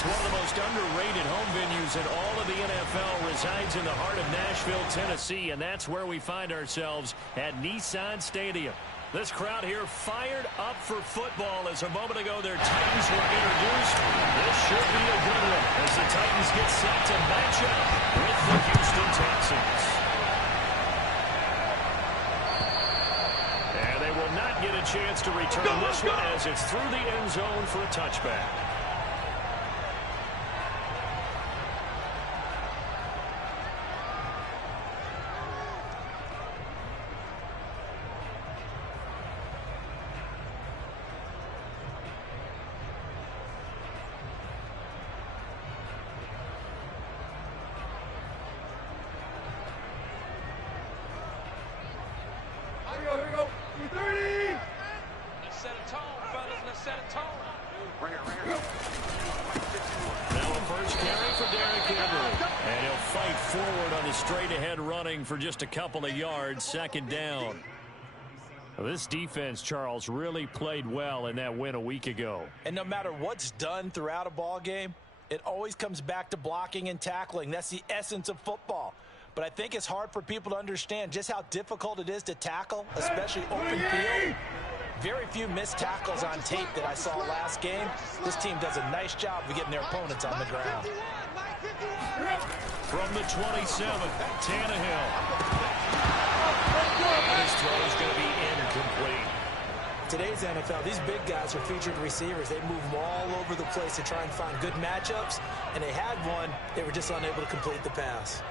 It's one of the most underrated home venues in all of the NFL. Resides in the heart of Nashville, Tennessee, and that's where we find ourselves at Nissan Stadium. This crowd here fired up for football as a moment ago their Titans were introduced. This should be a good one as the Titans get set to match up with the Houston Texans. And they will not get a chance to return this one as it's through the end zone for a touchback. For just a couple of yards, second down. This defense, Charles, really played well in that win a week ago. And no matter what's done throughout a ball game, it always comes back to blocking and tackling. That's the essence of football. But I think it's hard for people to understand just how difficult it is to tackle, especially open field. Very few missed tackles on tape that I saw last game. This team does a nice job of getting their opponents on the ground. From the 27th, Tannehill. His throw is going to be incomplete. Today's NFL, these big guys are featured receivers. They move them all over the place to try and find good matchups, and they had one. They were just unable to complete the pass.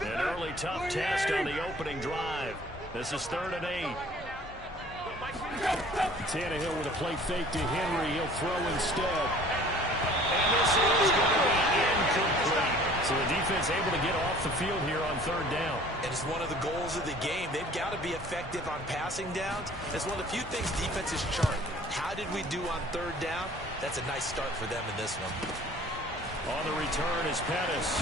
An early tough test on the opening drive. This is 3rd and 8. Tannehill with a play fake to Henry. He'll throw instead. And this is going to be incomplete. So the defense able to get off the field here on 3rd down. And it's one of the goals of the game. They've got to be effective on passing downs. It's one of the few things defenses chart. How did we do on 3rd down? That's a nice start for them in this one. On the return is Pettis.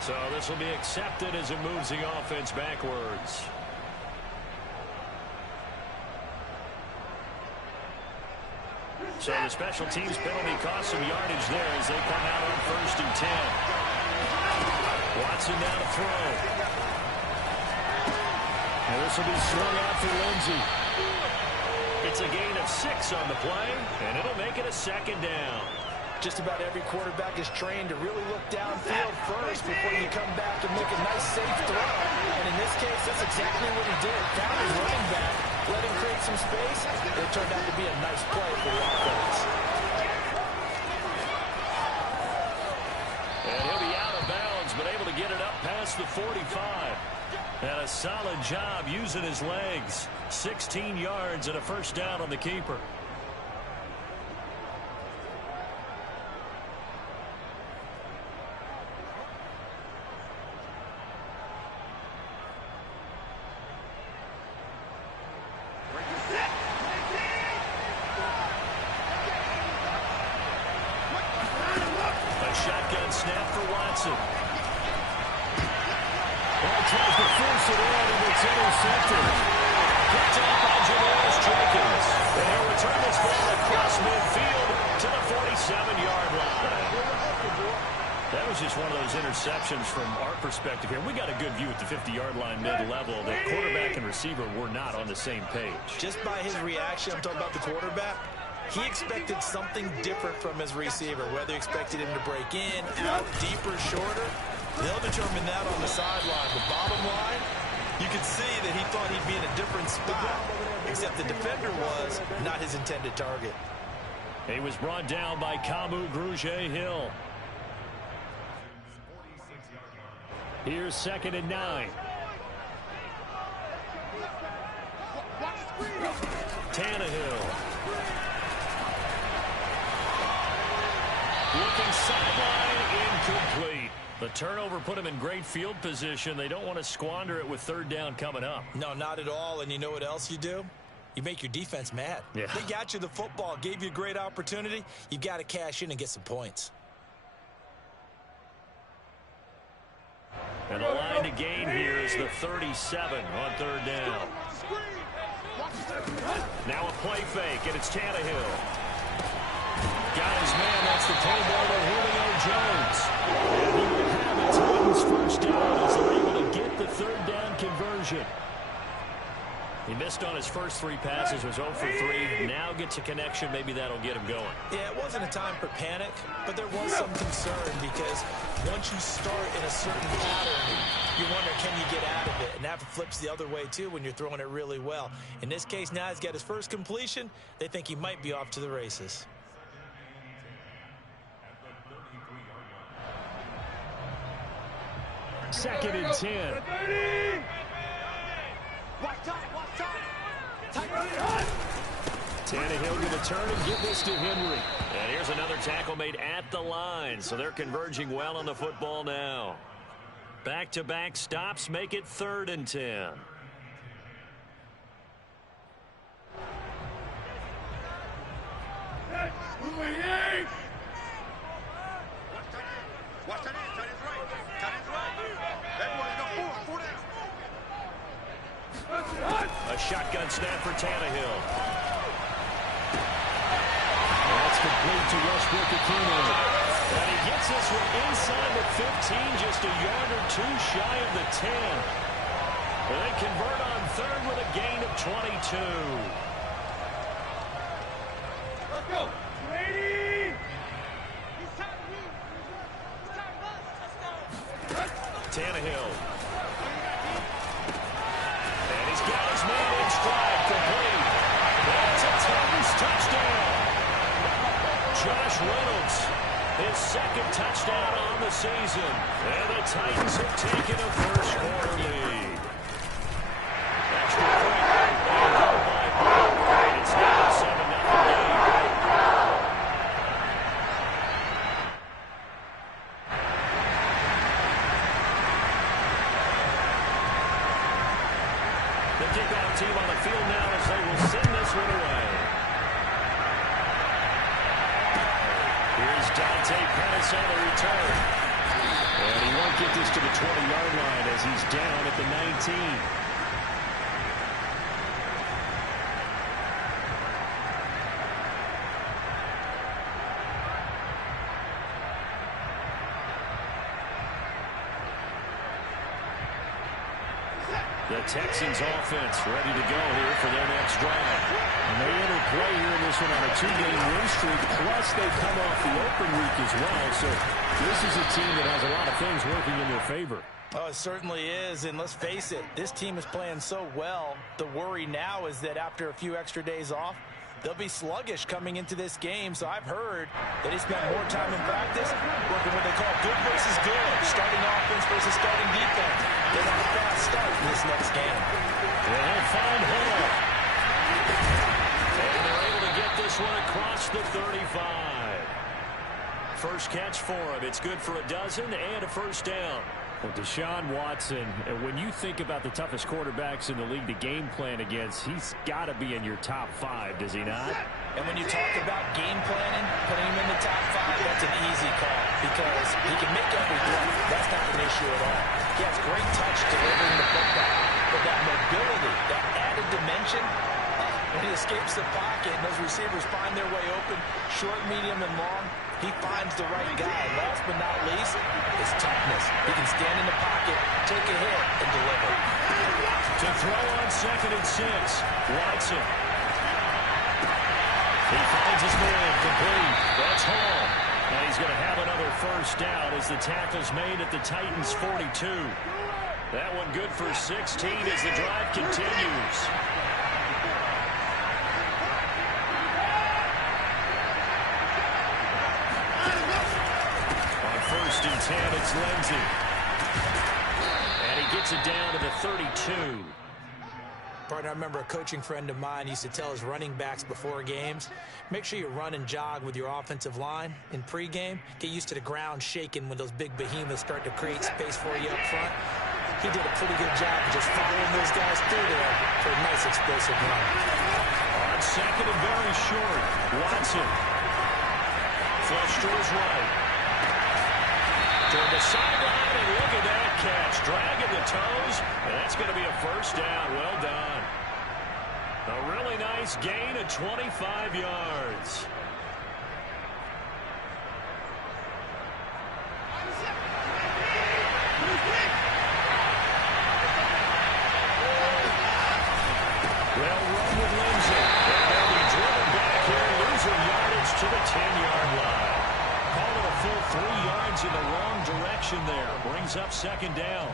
So this will be accepted as it moves the offense backwards. So the special teams penalty cost some yardage there as they come out on 1st and 10. Watson now to throw. And this will be swung out for Lindsey. It's a gain of 6 on the play, and it'll make it a 2nd down. Just about every quarterback is trained to really look downfield first before you come back and make a nice, safe throw. And in this case, that's exactly what he did. Found his running back, let him create some space. It turned out to be a nice play for the offense. And he'll be out of bounds, but able to get it up past the 45. And a solid job using his legs. 16 yards and a 1st down on the keeper. Interceptions from our perspective here. We got a good view at the 50-yard line mid-level. The quarterback and receiver were not on the same page. Just by his reaction, I'm talking about the quarterback, he expected something different from his receiver. Whether he expected him to break in, out, deeper, shorter, they'll determine that on the sideline. The bottom line, you could see that he thought he'd be in a different spot, except the defender was not his intended target. He was brought down by Kamu Grugier-Hill. Here's 2nd and 9. Tannehill. Looking sideline, incomplete. The turnover put them in great field position. They don't want to squander it with third down coming up. No, not at all. And you know what else you do? You make your defense mad. Yeah. They got you the football, gave you a great opportunity. You've got to cash in and get some points. And the line to gain here is the 37 on third down. Now a play fake, and it's Tannehill. Got his man, that's the Pro Bowler Julio Jones. And he will have the Titans first down as they're able to get the third down conversion. He missed on his first 3 passes, was 0 for 3. Now gets a connection. Maybe that'll get him going. Yeah, it wasn't a time for panic, but there was some concern because once you start in a certain pattern, you wonder, can you get out of it? And that flips the other way, too, when you're throwing it really well. In this case, now he's got his first completion. They think he might be off to the races. Second and 10. Tannehill going to turn and give this to Henry. And here's another tackle made at the line. So they're converging well on the football now. Back-to-back stops make it 3rd and 10. A shotgun snap for Tannehill. That's complete to Westbrook-Ikhine. And he gets this one inside the 15, just a yard or 2 shy of the 10. And they convert on 3rd with a gain of 22. Let's go. Ready. Tannehill. And he's got his man in stride, complete. That's a Titans touchdown. Josh Reynolds, his 2nd touchdown on the season. And the Titans have taken a first-quarter lead. Extra point, and held by Brock. It's now a 7-0 lead. The kickoff team on the field now as they will send this one away. Here's Dante Pettis on the return. And he won't get this to the 20-yard line as he's down at the 19. The Texans offense ready to go here for their next drive. And they enter play here in this one on a 2-game win streak, plus they come off the open week as well. So this is a team that has a lot of things working in their favor. Oh, it certainly is, and let's face it, this team is playing so well. The worry now is that after a few extra days off, they'll be sluggish coming into this game. So I've heard that he spent more time in practice working what they call good versus good, starting offense versus starting defense. They got a fast start in this next game. They'll find Hall. And they're able to get this one across the 35. First catch for him. It's good for a dozen and a first down. Well, Deshaun Watson, when you think about the toughest quarterbacks in the league to game plan against, he's got to be in your top 5, does he not? And when you talk about game planning, putting him in the top 5, that's an easy call because he can make every throw. That's not an issue at all. He has great touch delivering the football. But that mobility, that added dimension, when he escapes the pocket and those receivers find their way open, short, medium, and long, he finds the right guy. Last but not least, his toughness. He can stand in the pocket, take a hit, and deliver. To throw on 2nd and 6, Watson. He finds his man, complete. That's Hall. And he's going to have another first down as the tackle's made at the Titans' 42. That one good for 16 as the drive continues. On 1st and 10, it's Lindsey. And he gets it down to the 32. Partner, I remember a coaching friend of mine used to tell his running backs before games, make sure you run and jog with your offensive line in pregame. Get used to the ground shaking when those big behemoths start to create space for you up front. He did a pretty good job of just following those guys through there for a nice explosive run. On second and very short, Watson. Flush to his right. Toward the sideline, and look at that catch. Dragging the toes, and that's going to be a first down. Well done. A really nice gain of 25 yards. Well run with Lindsay. And they'll be driven back here, losing yardage to the 10-yard line. Call it a full 3 yards in the wrong direction there. Brings up second down.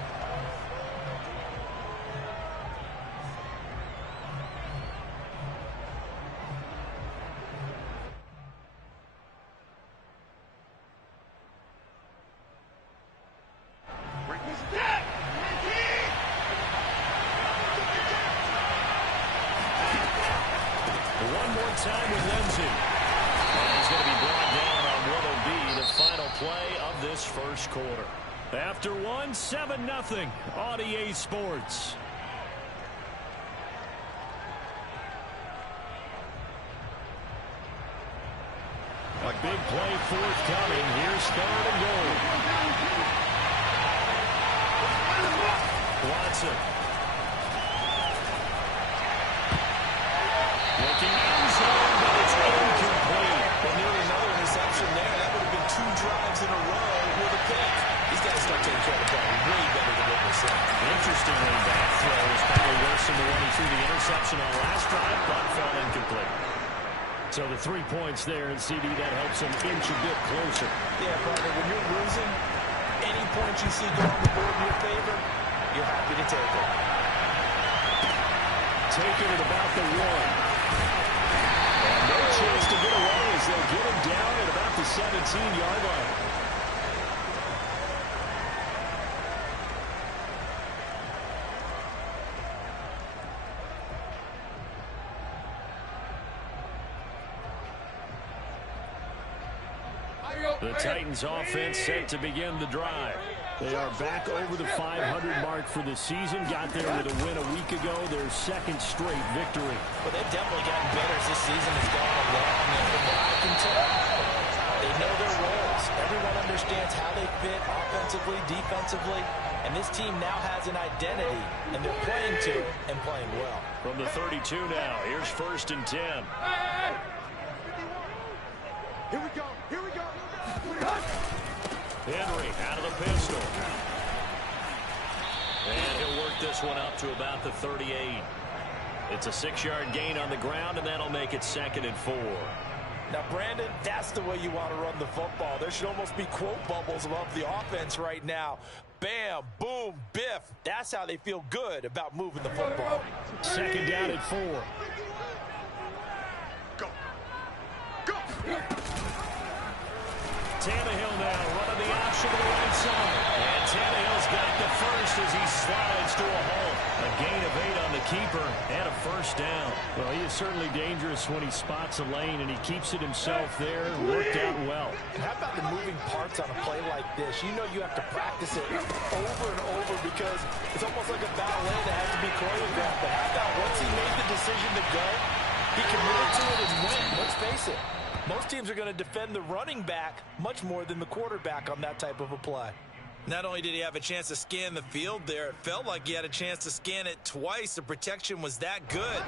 One more time with Lindsay. And he's going to be brought down on what will be the final play of this first quarter. After one, 7-0 on EA Sports. A big play forthcoming. Here's third and goal. Watson. Looking end zone, but it's incomplete. Well, nearly another interception there. That would have been 2 drives in a row with a pick. He's got to start taking care of the ball way better than what we're saying. Interestingly, that throw was probably worse than the one he threw the interception on last drive, but fell incomplete. So the 3 points there, and CD, that helps him inch a bit closer. Yeah, partner, when you're losing, any points you see go on the board in your favor, you're happy to take it. Taking it about the 1. And no chance to get away as they'll get him down at about the 17-yard line. The Titans offense set to begin the drive. They are back over the 500 mark for the season. Got there with a win a week ago. Their second straight victory. Well, they've definitely gotten better as this season has gone along. And from what I can tell, they know their roles. Everyone understands how they fit offensively, defensively. And this team now has an identity, and they're playing to and playing well. From the 32 now, here's first and 10. Here we go. Here we go. Henry out of the pistol. And he'll work this one up to about the 38. It's a 6-yard gain on the ground, and that'll make it second and 4. Now, Brandon, that's the way you want to run the football. There should almost be quote bubbles above the offense right now. Bam, boom, biff. That's how they feel good about moving the football. Second down at 4. Go. Go. Tannehill now running the option to the right side. And Tannehill's got the first as he slides to a hole. A gain of 8 on the keeper and a first down. Well, he is certainly dangerous when he spots a lane, and he keeps it himself there. Worked out well. And how about the moving parts on a play like this? You know you have to practice it over and over because it's almost like a ballet that has to be choreographed. But how about once he made the decision to go, he committed to it and went. Let's face it. Most teams are going to defend the running back much more than the quarterback on that type of a play. Not only did he have a chance to scan the field there, it felt like he had a chance to scan it twice. The protection was that good.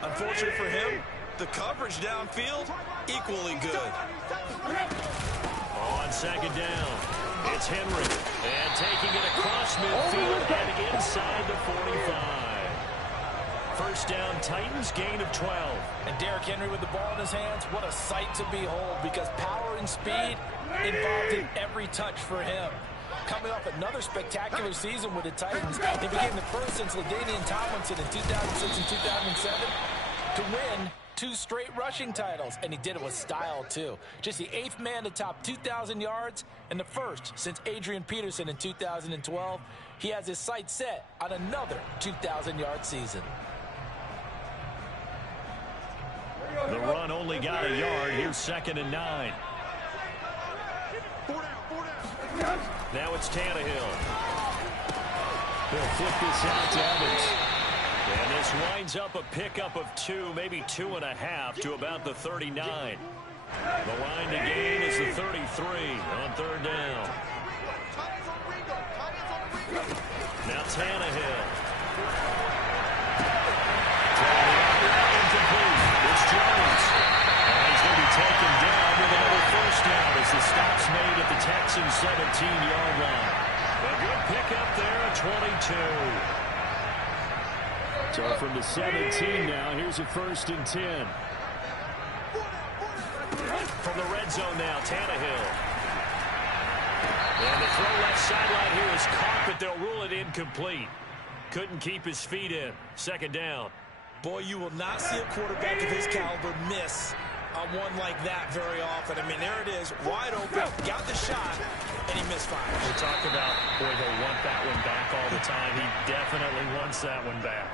Unfortunately for him, the coverage downfield, equally good. On second down, it's Henry. And taking it across midfield and inside the 45. First down, Titans, gain of 12. And Derrick Henry with the ball in his hands, what a sight to behold, because power and speed involved in every touch for him. Coming off another spectacular season with the Titans, he became the first since LaDainian Tomlinson in 2006 and 2007 to win 2 straight rushing titles, and he did it with style, too. Just the 8th man to top 2,000 yards and the first since Adrian Peterson in 2012. He has his sights set on another 2,000-yard season. The run only got a yard. Here's 2nd and 9. Now it's Tannehill. They'll flip this out to Evans. And this winds up a pickup of 2, maybe 2.5 to about the 39. The line to gain is the 33 on 3rd down. Now Tannehill. Incomplete. It's Jones. And he's going to be taken down with another 1st down as the stop's made at the Texans' 17-yard line. A good pickup there at 22. So from the 17 now, here's a 1st and 10. From the red zone now, Tannehill. And the throw left sideline here is caught, but they'll rule it incomplete. Couldn't keep his feet in. 2nd down. Boy, you will not see a quarterback of his caliber miss on one like that very often. I mean, there it is, wide open, got the shot, and he misfires. We talk about, boy, he'll want that one back all the time. He definitely wants that one back.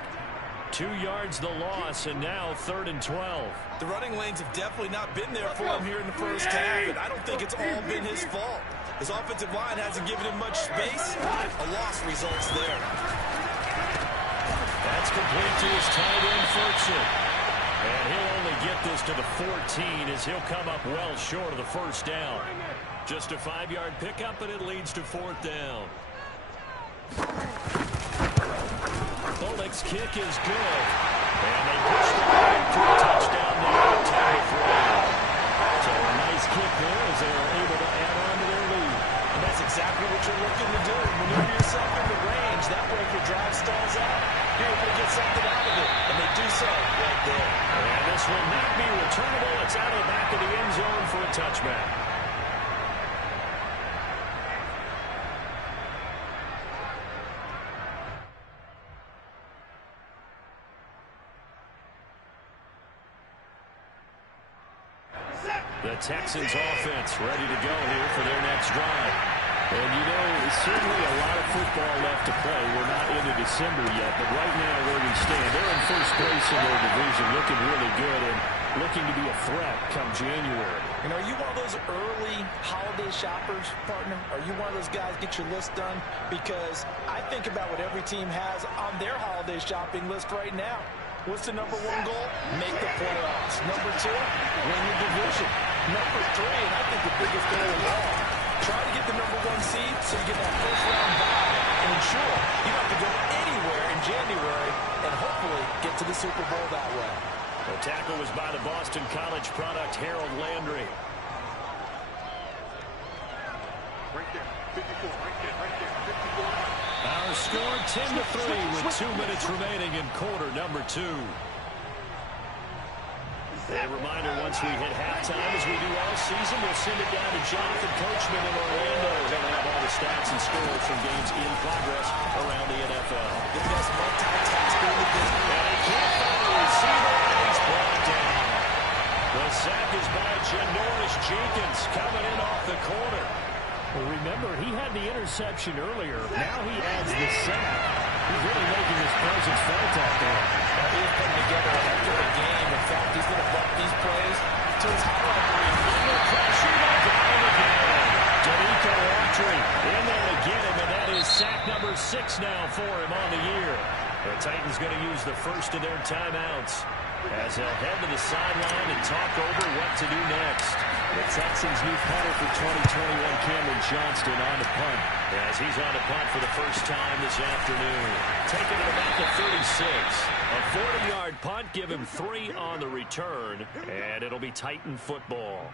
2 yards the loss, and now 3rd and 12. The running lanes have definitely not been there for him here in the first half, and I don't think it's all been his fault. His offensive line hasn't given him much space. A loss results there. That's complete to his tight end, Ferguson. And he'll only get this to the 14 as he'll come up well short of the 1st down. Just a 5-yard pickup, and it leads to 4th down. Bolek's kick is good. And they push the line to a touchdown there at 10-3. So a nice kick there as they are able to add on to their lead. And that's exactly what you're looking to do. Maneuver yourself into range. That way if your drive stalls out, you're able to get something out of it. And they do so right there. And this will not be returnable. It's out of the back of the end zone for a touchback. The Texans offense ready to go here for their next drive. And you know, certainly a lot of football left to play. We're not into December yet, but right now where we stand, they're in first place in their division, looking really good and looking to be a threat come January. And are you one of those early holiday shoppers, partner? Are you one of those guys get your list done? Because I think about what every team has on their holiday shopping list right now. What's the #1 goal? Make the playoffs. #2, win your division. #3, and I think the biggest goal of all, try to get the #1 seed so you get that first-round bye and ensure you don't have to go anywhere in January and hopefully get to the Super Bowl that way. The tackle was by the Boston College product, Harold Landry. Right there, 54, right there, 54. Our score 10-3 with 2 minutes remaining in quarter #2. A reminder, once we hit halftime, as we do all season, we'll send it down to Jonathan Coachman in Orlando. He'll have all the stats and scores from games in progress around the NFL. The best multitasker in the business. And he can't find the receiver, and he's brought down. The sack is by Janoris Jenkins coming in off the corner. Well, remember, he had the interception earlier. Now he adds the sack. He's really making his presence felt out there. He's putting together a heck of a game. In fact, he's going to bump these plays to his highlight reel. Under pressure, they got him again. Danico Autry in there to get him, and that is sack #6 now for him on the year. The Titans going to use the first of their timeouts as they'll head to the sideline and talk over what to do next. The Texans' new punter for 2021, Cameron Johnston, on the punt. As he's on the punt for the first time this afternoon. Taking it about the 36. A 40-yard punt, give him 3 on the return, and it'll be Titan football.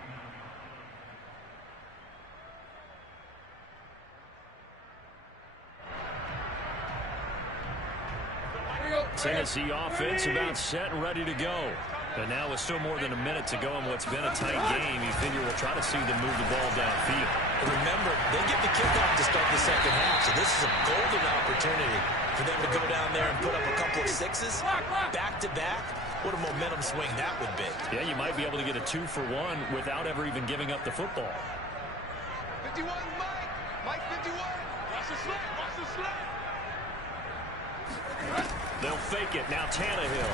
Tennessee offense about set and ready to go. And now with still more than a minute to go in what's been a tight game, you figure we'll try to see them move the ball downfield. And remember, they get the kickoff to start the second half, so this is a golden opportunity for them to go down there and put up a couple of sixes back-to-back. What a momentum swing that would be. Yeah, you might be able to get a 2-for-1 without ever even giving up the football. 51, Mike. Mike 51. Watch the slant. Watch the slant. They'll fake it. Now Tannehill.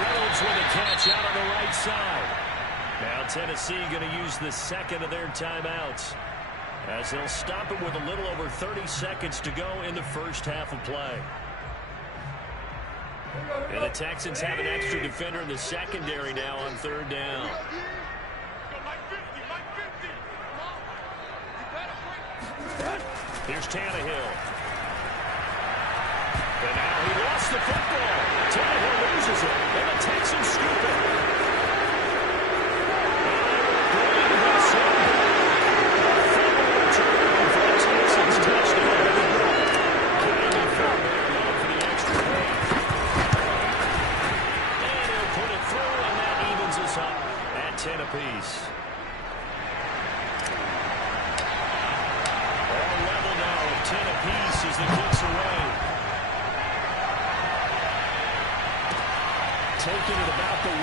Reynolds with a catch out on the right side. Now Tennessee going to use the second of their timeouts, as they'll stop it with a little over 30 seconds to go in the first half of play. And the Texans have an extra defender in the secondary now on third down. Here's Tannehill. And now he lost the football. Tannehill loses it, and the Texans scoop it. And he'll put it through, and that evens us up at 10 apiece. All level now at 10 apiece as the kicks away. Taking it about the 1.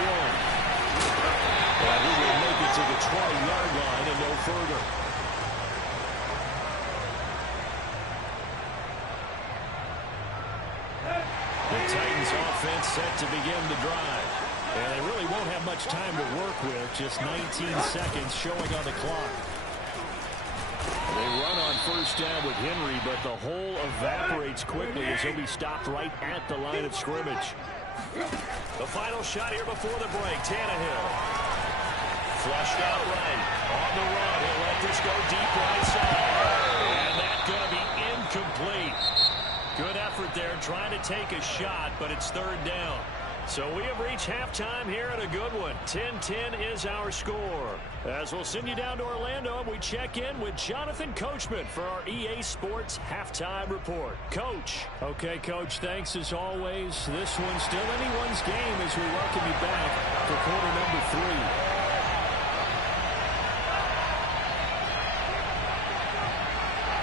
And he will make it to the 20-yard line and no further. The Titans offense set to begin the drive. And they really won't have much time to work with. Just 19 seconds showing on the clock. They run on first down with Henry, but the hole evaporates quickly as he'll be stopped right at the line of scrimmage. The final shot here before the break. Tannehill. Flushed out right. On the run. He'll let this go deep right side. And that's going to be incomplete. Good effort there trying to take a shot, but it's third down. So we have reached halftime here at a good one. 10-10 is our score. As we'll send you down to Orlando, we check in with Jonathan Coachman for our EA Sports Halftime Report. Coach. Okay, Coach, thanks as always. This one's still anyone's game as we welcome you back for quarter number 3.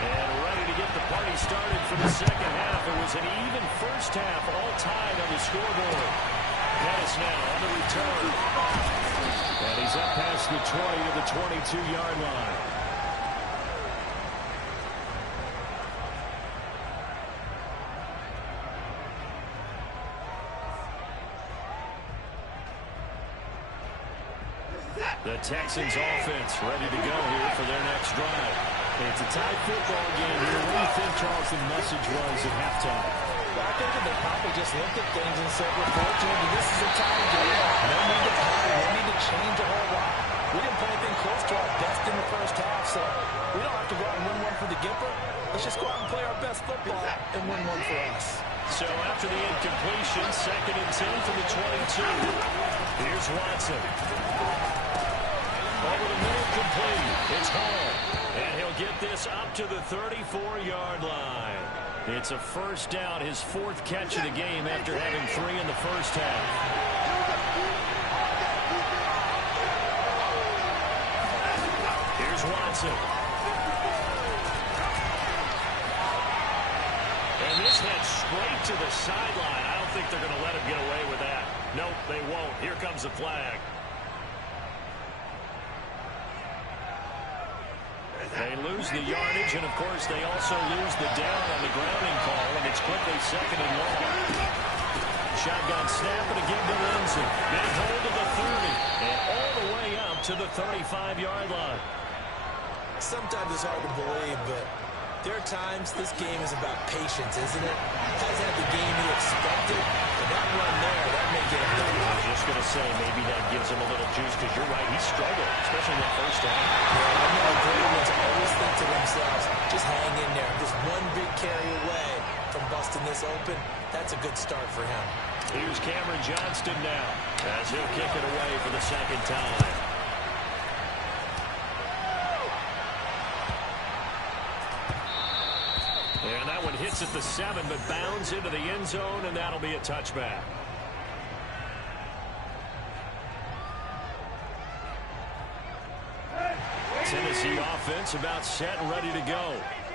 And ready to get the party started for the second half. It was an even first half, all tied on the scoreboard. Pettis now on the return. And he's up past the 20 to the 22-yard line. The Texans offense ready to go here for their next drive. It's a tied football game here. What do you think, Charles, the message was at halftime? Well, I think that they probably just looked at things and said, we're fortunate, but this is a tie game. No need to panic. No need to change a whole lot. We didn't play anything close to our best in the first half, so we don't have to go out and win one for the Gipper. Let's just go out and play our best football and win one for us. So after the incompletion, 2nd and 10 from the 22. Here's Watson. Over the middle, complete. It's Hall. And he'll get this up to the 34-yard line. It's a first down, his 4th catch of the game after having 3 in the first half. Here's Watson. And this heads straight to the sideline. I don't think they're going to let him get away with that. Nope, they won't. Here comes the flag. They lose the yardage, and, of course, they also lose the down on the grounding call, and it's quickly 2nd and long. Shotgun snap and a give to Lindsey. Big hold to the 30, and all the way up to the 35-yard line. Sometimes it's hard to believe, but there are times this game is about patience, isn't it? Hasn't had the game he expected, but that run there, that may get him done. I was just going to say, maybe that gives him a little juice, because you're right, he struggled, especially in that first half. Yeah, I know great ones always think to themselves, just hang in there. Just one big carry away from busting this open. That's a good start for him. Here's Cameron Johnston now, as he'll kick it away for the 2nd time. And that one hits at the 7, but bounds into the end zone, and that'll be a touchback. Tennessee offense about set and ready to go.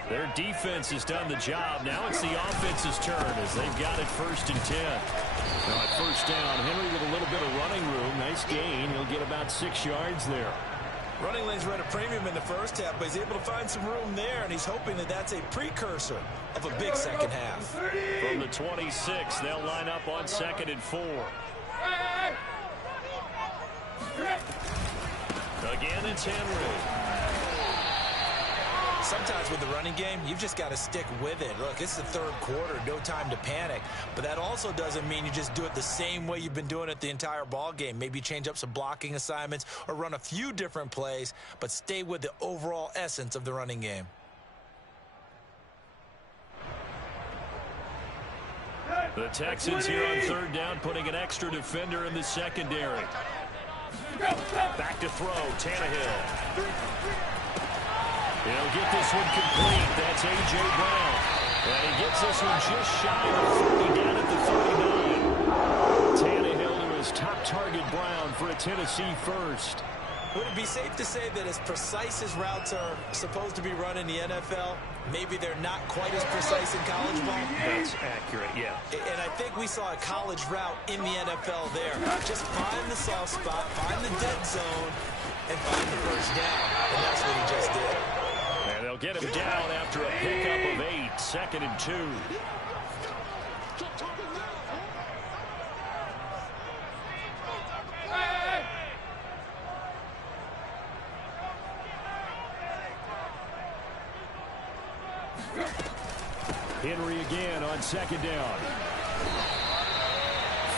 Their defense has done the job. Now it's the offense's turn as they've got it 1st and 10. Now at first down, Henry with a little bit of running room. Nice gain. He'll get about 6 yards there. Running lanes were at a premium in the first half, but he's able to find some room there, and he's hoping that that's a precursor of a big second half. From the 26, they'll line up on 2nd and 4. Again, it's Henry. Sometimes with the running game, you've just got to stick with it. Look, it's the third quarter, no time to panic. But that also doesn't mean you just do it the same way you've been doing it the entire ball game. Maybe change up some blocking assignments or run a few different plays, but stay with the overall essence of the running game. The Texans here on third down, putting an extra defender in the secondary. Back to throw, Tannehill. He'll get this one complete. That's A.J. Brown. And he gets this one just shy of 30, down at the 39. Tannehill to his top target, Brown, for a Tennessee first. Would it be safe to say that as precise as routes are supposed to be run in the NFL, maybe they're not quite as precise in college ball? That's accurate, yeah. And I think we saw a college route in the NFL there. Just find the soft spot, find the dead zone, and find the first down. And that's what he just did. And they'll get him down after a pickup of 8, 2nd and 2. Henry again on 2nd down.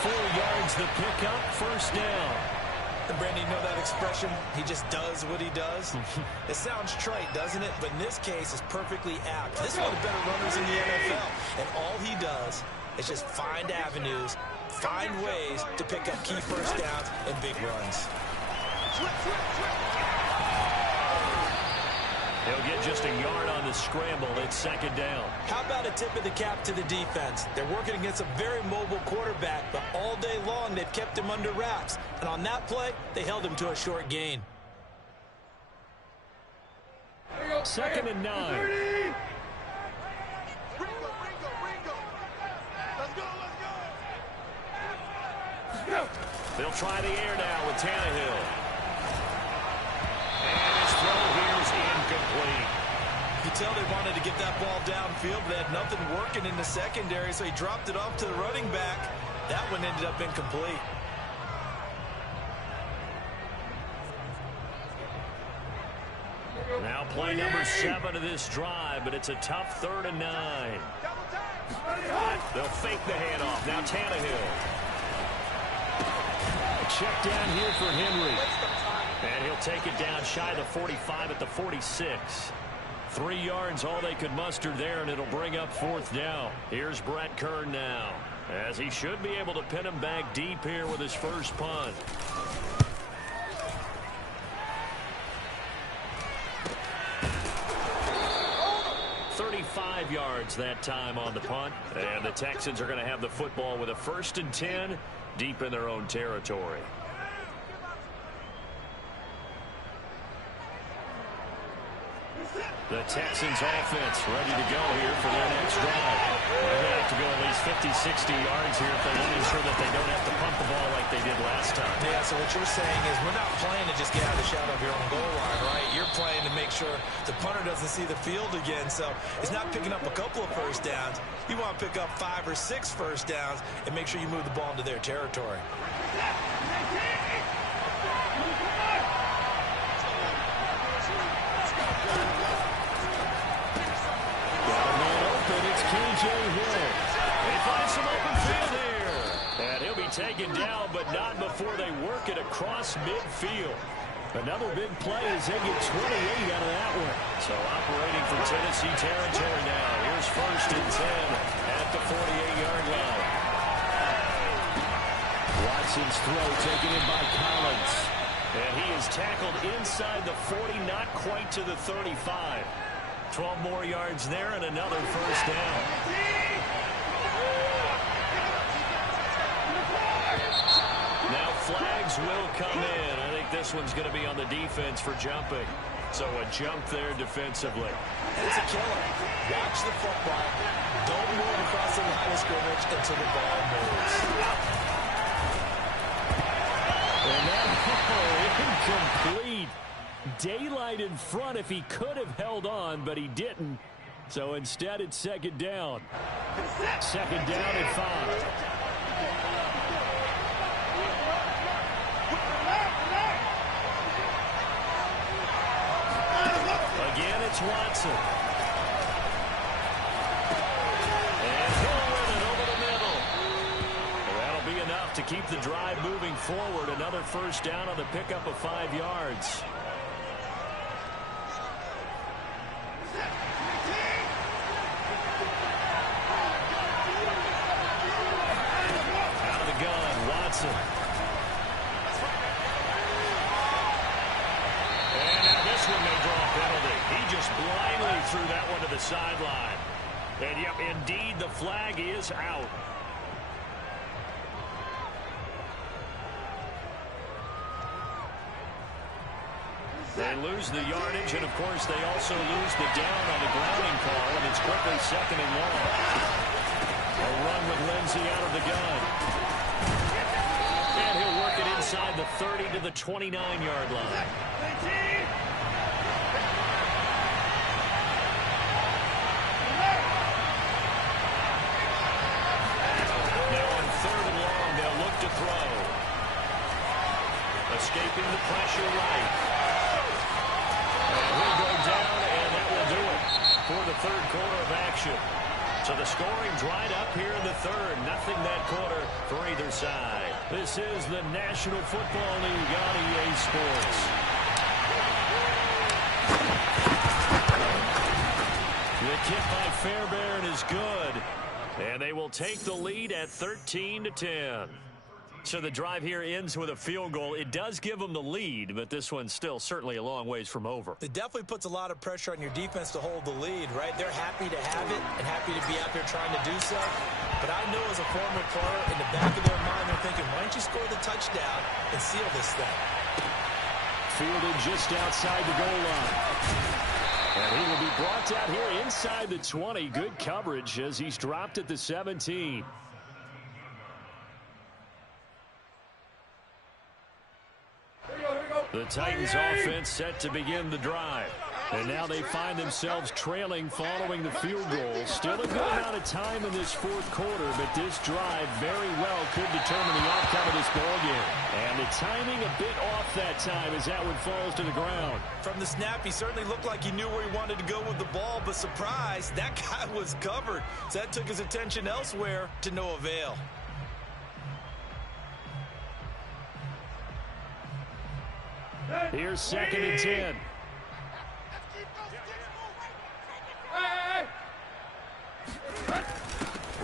4 yards the pickup, first down. And Brandon, you know that expression? He just does what he does. It sounds trite, doesn't it? But in this case, it's perfectly apt. This is one of the better runners in the NFL. And all he does is just find avenues, find ways to pick up key first downs and big runs. He'll get just a yard on the scramble. It's 2nd down. How about a tip of the cap to the defense? They're working against a very mobile quarterback, but all day long they've kept him under wraps. And on that play, they held him to a short gain. 2nd and 9. They'll try the air now with Tannehill. And his throw here is incomplete. You can tell they wanted to get that ball downfield, but they had nothing working in the secondary, so he dropped it off to the running back. That one ended up incomplete. Now play number 7 of this drive, but it's a tough 3rd and 9. They'll fake the handoff. Now Tannehill. A check down here for Henry. And he'll take it down shy of the 45 at the 46. 3 yards, all they could muster there, and it'll bring up 4th down. Here's Brett Kern now, as he should be able to pin him back deep here with his first punt. Yards that time on the punt, and the Texans are going to have the football with a 1st and 10 deep in their own territory. The Texans offense ready to go here for their next drive. They're going to have to go at least 50, 60 yards here if they want to ensure that they don't have to punt the ball like they did last time. Yeah, so what you're saying is we're not playing to just get out of the shadow of your own goal line, right? You're playing to make sure the punter doesn't see the field again. So it's not picking up a couple of first downs. You want to pick up 5 or 6 first downs and make sure you move the ball into their territory. They find some open field here. And he'll be taken down, but not before they work it across midfield. Another big play as they get 28 out of that one. So operating from Tennessee territory now. Here's 1st and 10 at the 48-yard line. Watson's throw taken in by Collins. And he is tackled inside the 40, not quite to the 35. 12 more yards there and another 1st down. Now flags will come in. I think this one's going to be on the defense for jumping. So a jump there defensively. It's a killer. Watch the football. Don't move across the line of scrimmage until the ball moves. And that incomplete. Daylight in front if he could have held on, but he didn't. So instead, it's 2nd down. 2nd down and 5. it's Watson. And he'll win it over the middle. Well, that'll be enough to keep the drive moving forward. Another first down on the pickup of 5 yards. Out of the gun, Watson. This one may draw a penalty. He just blindly threw that one to the sideline. And yep, indeed, the flag is out. They lose the yardage, and of course, they also lose the down on the grounding call, and it's quickly 2nd and long. A run with Lindsey out of the gun. And he'll work it inside the 30 to the 29-yard line. Escaping the pressure right. And he'll go down, and that will do it for the 3rd quarter of action. So the scoring dried up here in the 3rd. Nothing that quarter for either side. This is the National Football League on EA Sports. The kick by Fairbairn is good. And they will take the lead at 13-10. So the drive here ends with a field goal. It does give them the lead, but this one's still certainly a long ways from over. It definitely puts a lot of pressure on your defense to hold the lead, right? They're happy to have it and happy to be out there trying to do so. But I know as a former player, in the back of their mind, they're thinking, why don't you score the touchdown and seal this thing? Fielded just outside the goal line. And he will be brought down here inside the 20. Good coverage as he's dropped at the 17. The Titans offense set to begin the drive. And now they find themselves trailing following the field goal. Still a good amount of time in this 4th quarter, but this drive very well could determine the outcome of this ballgame. And the timing a bit off that time as that one falls to the ground. From the snap, he certainly looked like he knew where he wanted to go with the ball, but surprise, that guy was covered. So that took his attention elsewhere to no avail. Here's 2nd and 10.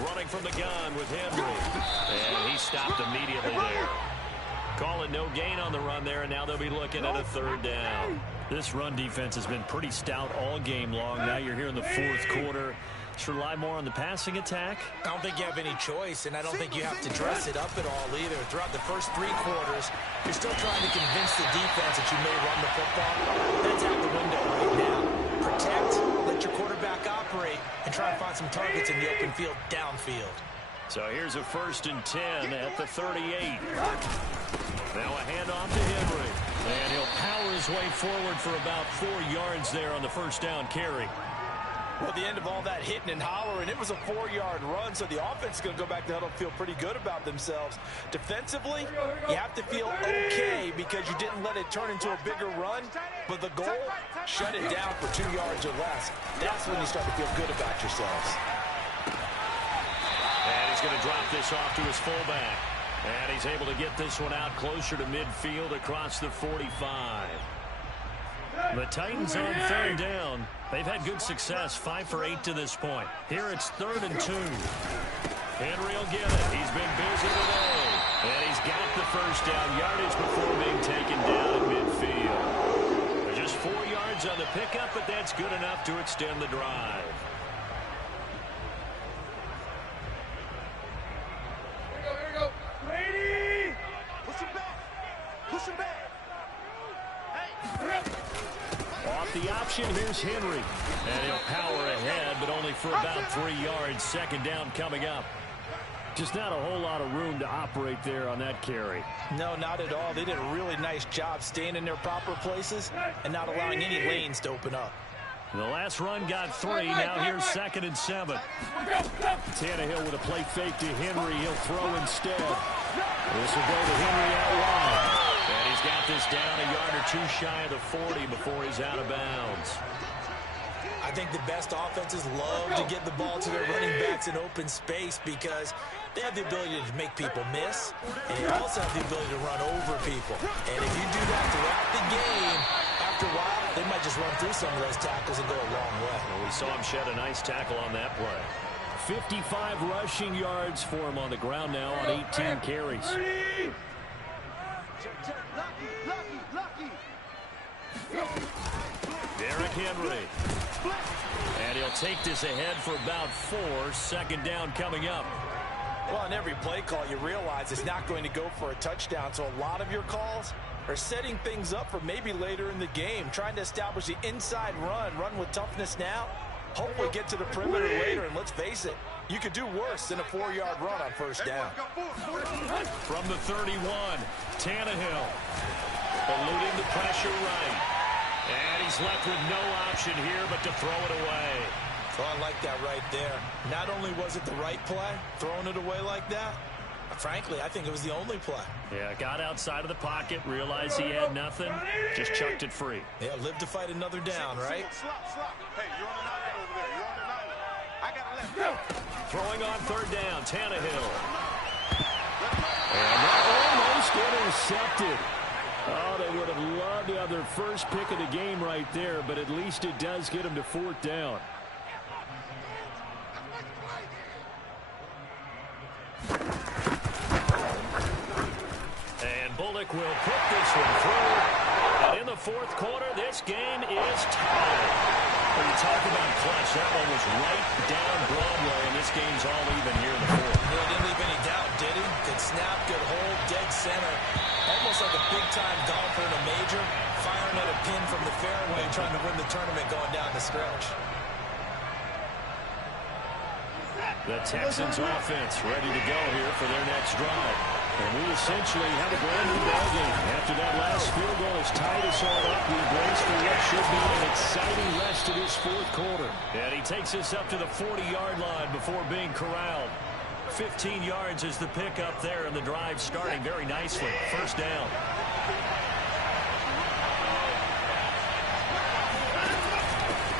Running from the gun with Henry. And he stopped immediately there. Calling no gain on the run there, and now they'll be looking at a 3rd down. This run defense has been pretty stout all game long. Now you're here in the 4th quarter. Should rely more on the passing attack? I don't think you have any choice, and I don't think you have to dress it up at all either. Throughout the first 3 quarters, you're still trying to convince the defense that you may run the football. That's out the window right now. Protect, let your quarterback operate, and try and find some targets in the open field downfield. So here's a 1st and 10 at the 38. Now a handoff to Henry. And he'll power his way forward for about 4 yards there on the 1st down carry. Well, at the end of all that hitting and hollering, it was a 4-yard run, so the offense is going to go back to huddle and feel pretty good about themselves. Defensively, you have to feel okay because you didn't let it turn into a bigger run, but the goal, shut it down for 2 yards or less. That's when you start to feel good about yourselves. And he's going to drop this off to his fullback. And he's able to get this one out closer to midfield across the 45. The Titans on 3rd down. They've had good success, 5 for 8 to this point. Here it's 3rd and 2. Henry will get it. He's been busy today. And he's got the 1st down yardage before being taken down at midfield. Just 4 yards on the pickup, but that's good enough to extend the drive. Here we go. Brady! Push him back. Push him back. Off the option, here's Henry. And he'll power ahead, but only for about 3 yards. 2nd down coming up. Just not a whole lot of room to operate there on that carry. No, not at all. They did a really nice job staying in their proper places and not allowing any lanes to open up. The last run got 3. Now here's 2nd and 7. Tannehill with a play fake to Henry. He'll throw instead. This will go to Henry out wide. And he's got this down a yard or 2 shy of the 40 before he's out of bounds. I think the best offenses love to get the ball to their running backs in open space because they have the ability to make people miss, and they also have the ability to run over people. And if you do that throughout the game, after a while, they might just run through some of those tackles and go a long way. Well, we saw him shed a nice tackle on that play. 55 rushing yards for him on the ground now on 18 carries. Derrick Henry. And he'll take this ahead for about 4. Second down coming up. Well, on every play call, you realize it's not going to go for a touchdown, so a lot of your calls are setting things up for maybe later in the game, trying to establish the inside run with toughness now, hopefully get to the perimeter later, and let's face it, you could do worse than a 4-yard run on first down. From the 31, Tannehill eluding the pressure right. And he's left with no option here but to throw it away. Oh, I like that right there. Not only was it the right play, throwing it away like that, frankly, I think it was the only play. Yeah, got outside of the pocket, realized he had nothing, just chucked it free. Yeah, live to fight another down, right? Hey, you're on the 9 over there. You're on the 9. I got a left. Throwing on third down, Tannehill. And that almost intercepted. Oh, they would have loved to have their first pick of the game right there, but at least it does get them to fourth down. And Bullock will put this one through. And in the fourth quarter, this game is tied. When you talk about clutch, that one was right down Broadway, and this game's all even here in the fourth. He didn't leave any doubt, did he? Good snap, good hold, dead center. Almost like a big-time golfer in a major, firing at a pin from the fairway, trying to win the tournament going down the stretch. The Texans offense ready to go here for their next drive. And we essentially have a brand new ball game. After that last field goal has tied us all up, we brace for what should be an exciting rest of this fourth quarter. And he takes us up to the 40-yard line before being corralled. 15 yards is the pickup there, and the drive starting very nicely. First down.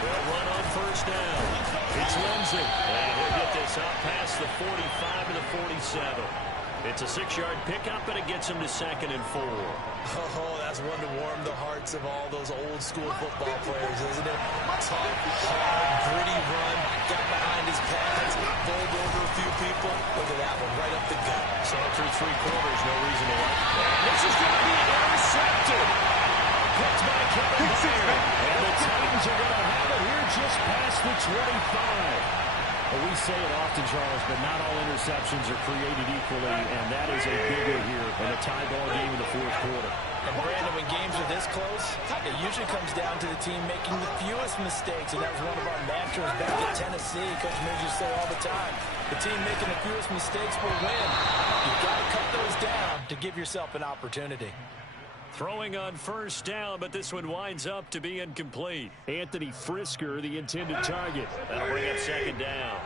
They'll run on first down. It's Lindsey. And he'll get this up past the 45 to the 47. It's a 6-yard pickup, and it gets him to 2nd and 4. Oh, that's one to warm the hearts of all those old-school football players, isn't it? Tough, hard, gritty run, got behind his pads, bowled over a few people. Look at that one, right up the gut. So through 3 quarters, no reason to like that. This is going to be intercepted. Picked by Kevin Byard. And the Titans are going to have it here just past the 25. Well, we say it often, Charles, but not all interceptions are created equally, and that is a big one here in a tie ball game in the fourth quarter. And, Brandon, when games are this close, it usually comes down to the team making the fewest mistakes, and that was one of our mantras back at Tennessee. Coach Mills used to say all the time, the team making the fewest mistakes will win. You've got to cut those down to give yourself an opportunity. Throwing on first down, but this one winds up to be incomplete. Anthony Frisker, the intended target. That'll bring up second down.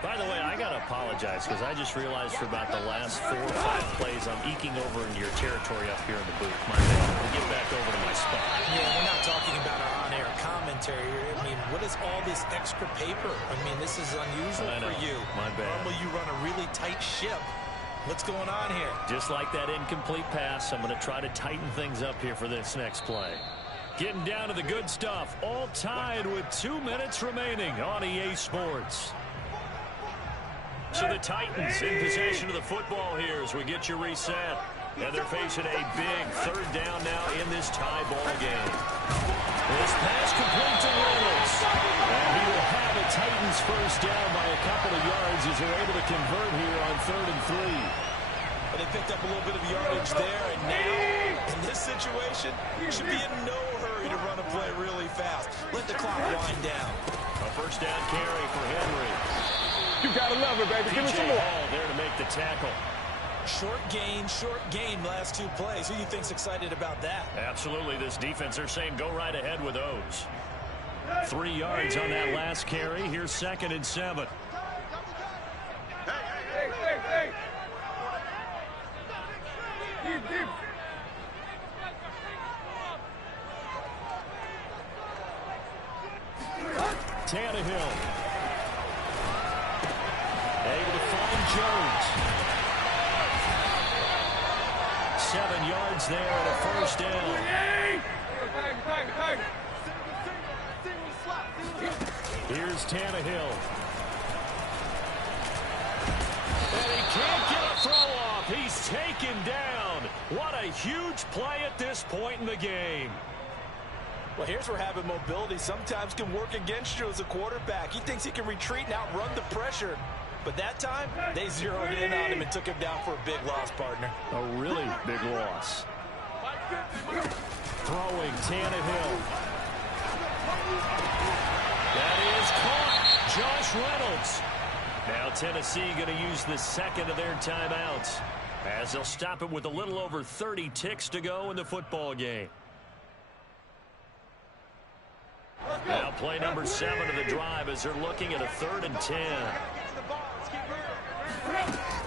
By the way, I got to apologize because I just realized for about the last 4 or 5 plays, I'm eking over into your territory up here in the booth. My bad. We'll get back over to my spot. Yeah, we're not talking about our on-air commentary here. I mean, what is all this extra paper? I mean, this is unusual for you. My bad. Normally you run a really tight ship. What's going on here? Just like that incomplete pass, I'm going to try to tighten things up here for this next play. Getting down to the good stuff. All tied with 2 minutes remaining on EA Sports. So the Titans in possession of the football here as we get you reset. And they're facing a big third down now in this tie ball game. This pass complete to Reynolds. And he will have a Titans first down by a couple of yards as they're able to convert here on 3rd and 3. Well, they picked up a little bit of yardage there, and now, in this situation, you should be in no hurry to run a play really fast. Let the clock wind down. A first down carry for Henry. You gotta love it, baby. Give me some more. Hall there to make the tackle. Short gain last 2 plays. Who do you think's excited about that? Absolutely. This defense, they're saying go right ahead with those. 3 yards on that last carry. Here's 2nd and 7. Hey. Deep. Tannehill. Able to find Jones. 7 yards there and a first down. Here's Tannehill. And he can't get a throw off. He's taken down. What a huge play at this point in the game. Well, here's where having mobility sometimes can work against you as a quarterback. He thinks he can retreat and outrun the pressure. But that time, they zeroed in on him and took him down for a big loss, partner. A really big loss. Throwing Tannehill. That is caught. Josh Reynolds. Now Tennessee going to use the second of their timeouts as they'll stop it with a little over 30 ticks to go in the football game. Now play number 7 of the drive as they're looking at a 3rd and 10.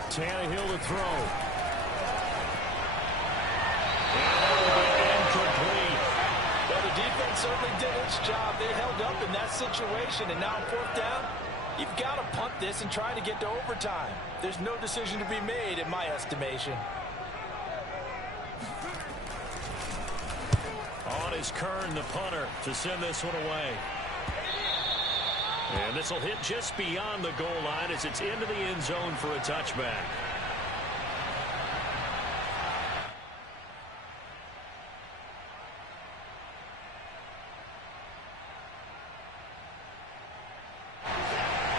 Tannehill to throw. And incomplete. Well, the defense certainly did its job. They held up in that situation, and now on 4th down, you've got to punt this and try to get to overtime. There's no decision to be made in my estimation. On is Kern, the punter, to send this one away. And this will hit just beyond the goal line as it's into the end zone for a touchback.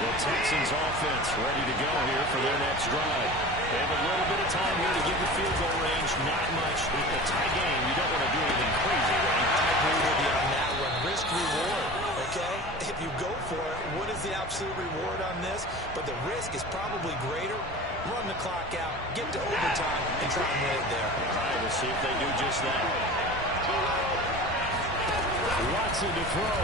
The Texans offense ready to go here for their next drive. They have a little bit of time here to get the field goal range. Not much. With a tie game, you don't want to do anything crazy, right? I agree with you on that one. Risk reward, okay? If you go for it, what is the absolute reward on this? But the risk is probably greater. Run the clock out, get to overtime, and try and win it there. All right, we'll see if they do just that. Watson to throw.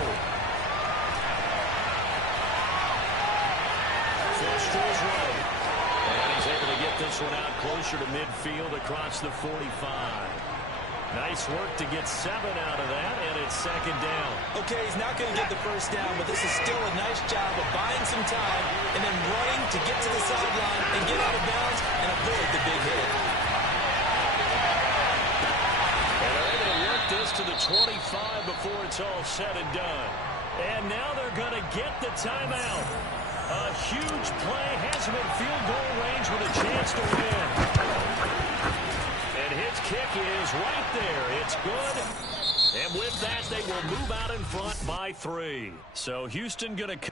Fish to his right. And he's able to get this one out closer to midfield across the 45. Nice work to get 7 out of that, and it's 2nd down. Okay, he's not going to get the first down, but this is still a nice job of buying some time and then running to get to the sideline and get out of bounds and avoid the big hit. And they're able to work this to the 25 before it's all said and done. And now they're going to get the timeout. A huge play has him in field goal range with a chance to win. And his kick is right there. It's good. And with that, they will move out in front by 3. So Houston going to